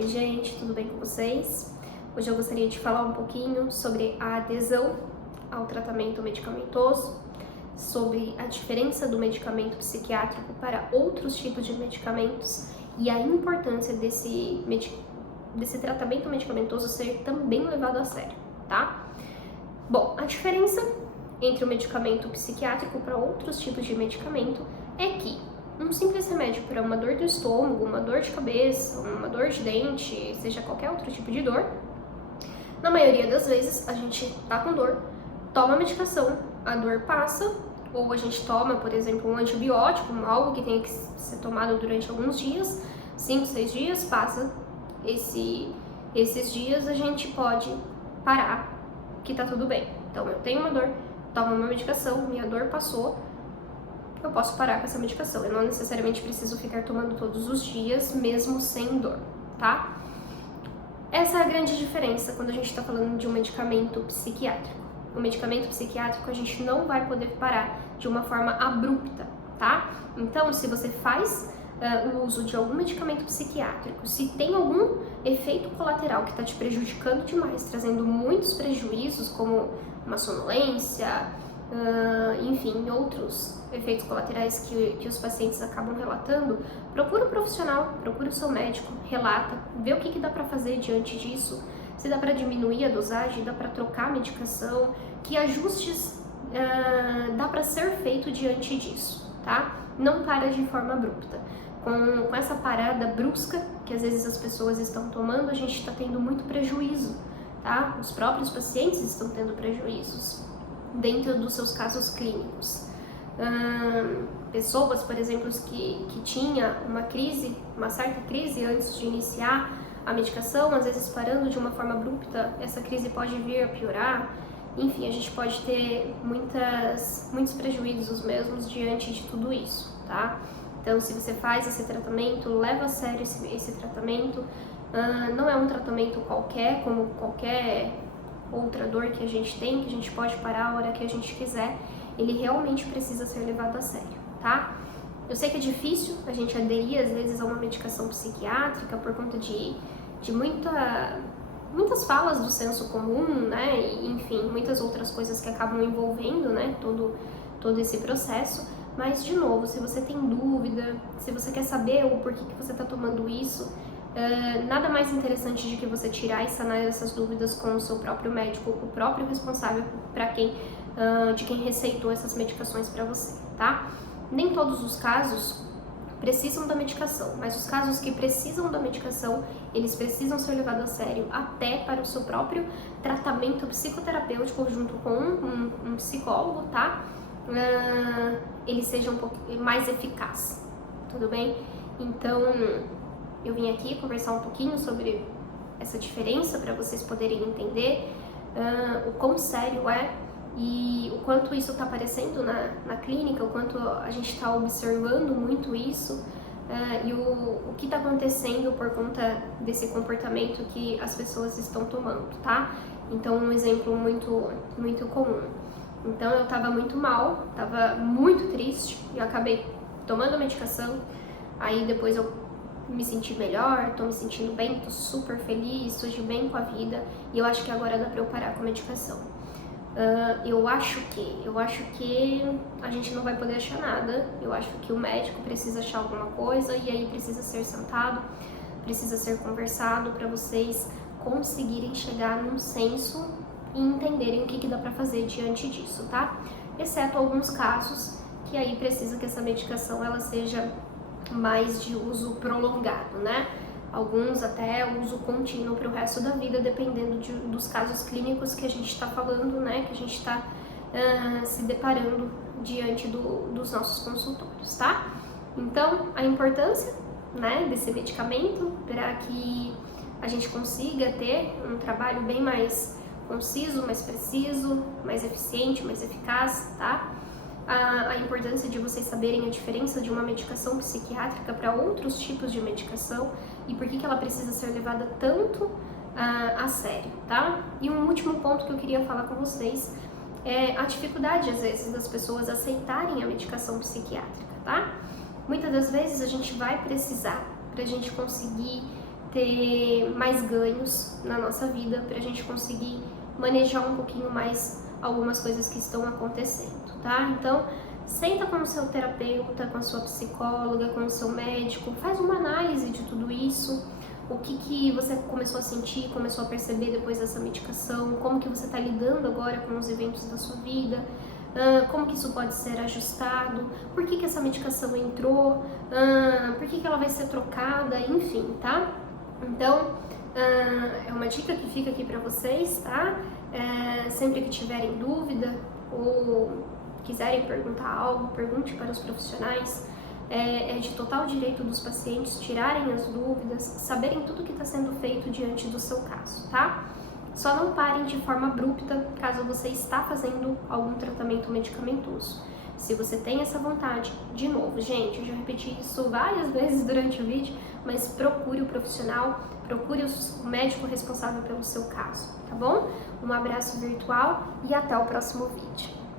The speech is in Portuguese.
Oi gente, tudo bem com vocês? Hoje eu gostaria de falar um pouquinho sobre a adesão ao tratamento medicamentoso, sobre a diferença do medicamento psiquiátrico para outros tipos de medicamentos e a importância desse tratamento medicamentoso ser também levado a sério, tá? Bom, a diferença entre o medicamento psiquiátrico para outros tipos de medicamento é que um simples remédio para uma dor do estômago, uma dor de cabeça, uma dor de dente, seja qualquer outro tipo de dor, na maioria das vezes a gente tá com dor, toma a medicação, a dor passa, ou a gente toma, por exemplo, um antibiótico, algo que tem que ser tomado durante alguns dias, 5, 6 dias, passa esses dias, a gente pode parar, que tá tudo bem. Então eu tenho uma dor, tomo uma medicação, minha dor passou, eu posso parar com essa medicação. Eu não necessariamente preciso ficar tomando todos os dias, mesmo sem dor, tá? Essa é a grande diferença quando a gente está falando de um medicamento psiquiátrico. O medicamento psiquiátrico a gente não vai poder parar de uma forma abrupta, tá? Então, se você faz o uso de algum medicamento psiquiátrico, se tem algum efeito colateral que está te prejudicando demais, trazendo muitos prejuízos, como uma sonolência, enfim, outros efeitos colaterais que os pacientes acabam relatando, procura um profissional, procura o seu médico, relata, vê o que dá para fazer diante disso, se dá para diminuir a dosagem, dá para trocar a medicação, que ajustes dá para ser feito diante disso, tá? Não para de forma abrupta. Com essa parada brusca que às vezes as pessoas estão tomando, a gente está tendo muito prejuízo, tá? Os próprios pacientes estão tendo prejuízos dentro dos seus casos clínicos. Pessoas, por exemplo, que tinha uma certa crise antes de iniciar a medicação, às vezes parando de uma forma abrupta, essa crise pode vir a piorar. Enfim, a gente pode ter muitos prejuízos mesmos diante de tudo isso, tá? Então, se você faz esse tratamento, leva a sério esse tratamento. Não é um tratamento qualquer, como qualquer outra dor que a gente tem, que a gente pode parar a hora que a gente quiser. Ele realmente precisa ser levado a sério, tá? Eu sei que é difícil a gente aderir, às vezes, a uma medicação psiquiátrica por conta de muitas falas do senso comum, né? E, enfim, muitas outras coisas que acabam envolvendo, né, todo esse processo. Mas, de novo, se você tem dúvida, se você quer saber o porquê que você está tomando isso, nada mais interessante de que você tirar e sanar essas dúvidas com o seu próprio médico, o próprio responsável de quem receitou essas medicações para você, tá? Nem todos os casos precisam da medicação, mas os casos que precisam da medicação, eles precisam ser levados a sério até para o seu próprio tratamento psicoterapêutico junto com um psicólogo, tá? Ele seja um pouco mais eficaz, tudo bem? Então, eu vim aqui conversar um pouquinho sobre essa diferença para vocês poderem entender o quão sério é e o quanto isso está aparecendo na clínica, o quanto a gente está observando muito isso e o que está acontecendo por conta desse comportamento que as pessoas estão tomando, tá? Então, um exemplo muito comum. Então, eu estava muito mal, estava muito triste e eu acabei tomando a medicação, aí depois eu me senti melhor, tô me sentindo bem, tô super feliz, tô de bem com a vida e eu acho que agora dá pra eu parar com a medicação. Eu acho que a gente não vai poder achar nada, eu acho que o médico precisa achar alguma coisa e aí precisa ser sentado, precisa ser conversado para vocês conseguirem chegar num senso e entenderem o que dá pra fazer diante disso, tá? Exceto alguns casos que aí precisa que essa medicação ela seja mais de uso prolongado, né? Alguns até uso contínuo para o resto da vida, dependendo dos casos clínicos que a gente está falando, né? Que a gente está se deparando diante dos nossos consultórios, tá? Então, a importância, né, desse medicamento para que a gente consiga ter um trabalho bem mais conciso, mais preciso, mais eficiente, mais eficaz, tá? A importância de vocês saberem a diferença de uma medicação psiquiátrica para outros tipos de medicação e por que ela precisa ser levada tanto a sério, tá? E um último ponto que eu queria falar com vocês é a dificuldade, às vezes, das pessoas aceitarem a medicação psiquiátrica, tá? Muitas das vezes a gente vai precisar, para a gente conseguir ter mais ganhos na nossa vida, pra gente conseguir manejar um pouquinho mais algumas coisas que estão acontecendo, tá? Então, senta com o seu terapeuta, com a sua psicóloga, com o seu médico, faz uma análise de tudo isso, o que você começou a sentir, começou a perceber depois dessa medicação, como que você está lidando agora com os eventos da sua vida, como que isso pode ser ajustado, por que essa medicação entrou, por que ela vai ser trocada, enfim, tá? Então, é uma dica que fica aqui pra vocês, tá? Sempre que tiverem dúvida ou quiserem perguntar algo, pergunte para os profissionais. É de total direito dos pacientes tirarem as dúvidas, saberem tudo que está sendo feito diante do seu caso, tá? Só não parem de forma abrupta caso você está fazendo algum tratamento medicamentoso. Se você tem essa vontade, de novo, gente, eu já repeti isso várias vezes durante o vídeo, mas procure o profissional, procure o médico responsável pelo seu caso, tá bom? Um abraço virtual e até o próximo vídeo.